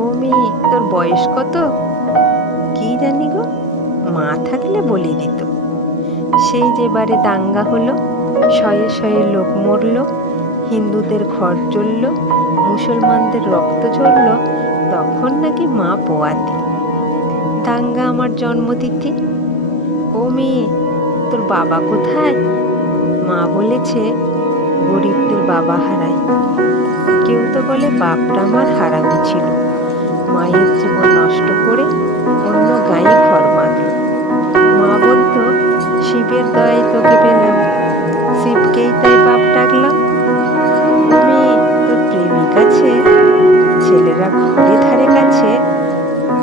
ও মেয়ে, তোর বয়স কত? কি জানি গো, মা থাকলে বলে দিত। সেই যে বারে দাঙ্গা হলো, শয়ে শয়ে লোক মরল, হিন্দুদের ঘর জ্বলল, মুসলমানদের রক্ত ঝরল, তখন নাকি মা পোয়াতি। দাঙ্গা আমার জন্মতিথি। ও মেয়ে, তোর বাবা কোথায়? মা বলেছে গরিবদের বাবা হারায়। কেউ তো বলে বাপটা আমার হারামি ছিল, মায়ের জীবন নষ্ট করে অন্য গায়ে ঘর বাঁধল। মা বলতো শিবের দয়ায় তোকে পেলাম, শিবকেই তাই বাপ ডাকলাম। ও মেয়ে, তোর প্রেমিক আছে? ছেলেরা ঘুরে ধারে কাছে।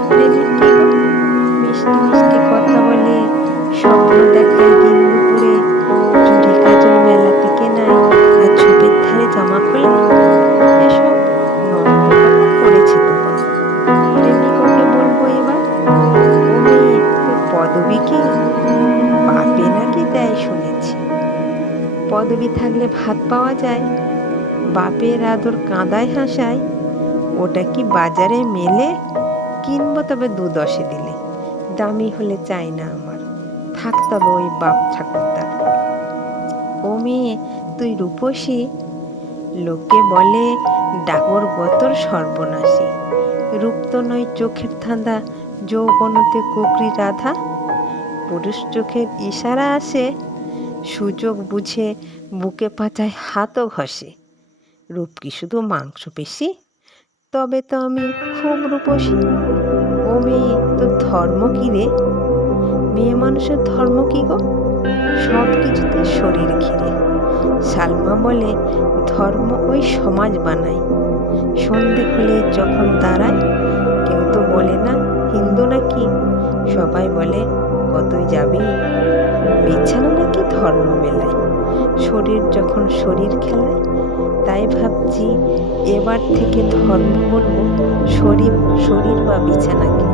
প্রেমিক কি গো? মিষ্টি মিষ্টি কথা বলে, স্বপ্ন দেখায় দিন দুপুরে, চুড়ি কাজল মেলাতে কেনায়, আর ঝোপের ধারে জামা খোলে। এসব নষ্ট কথা করেছে তো। প্রেমিক ওকে বলবো এবার। ও মেয়ে, তোর পদবী কি? বাপে নাকি দেয় শুনেছি। পদবী থাকলে ভাত পাওয়া যায়, বাপের আদর কাঁদায় হাসায়। ওটা কি বাজারে মেলে? কিনবো তবে 2-10 দিলে, দামি হলে চাই না আমার, থাক তবে ওই বাপ ঠাকুরদার। ও মেয়ে, তুই রূপসী? লোকে বলে ডাগর গতর সর্বনাশী। রূপ তো নয় চোখের ধাঁধা, যৌবনতে কুকরি রাধা। পুরুষ চোখের ইশারা আসে, সুযোগ বুঝে বুকে পাতায় হাতও ঘষে। রূপ কি শুধু মাংসপেশি? তবে তো আমি খুব রূপসী। ও মেয়ে, তোর ধর্ম কি রে? মেয়ে মানুষের ধর্ম কি গো? সব কিছুতে শরীর ঘিরে। সালমা বলে ধর্ম ওই সমাজ বানায়। সন্ধে হলে যখন দাঁড়ায়, কেউ তো বলে না হিন্দু নাকি, সবাই বলে কতই যাবি। বিছানা নাকি ধর্ম মেলায়, শরীর যখন শরীর খেলায়। তাই ভাবছি এবার থেকে ধর্ম বলবো শরীর শরীর বা বিছানাকে।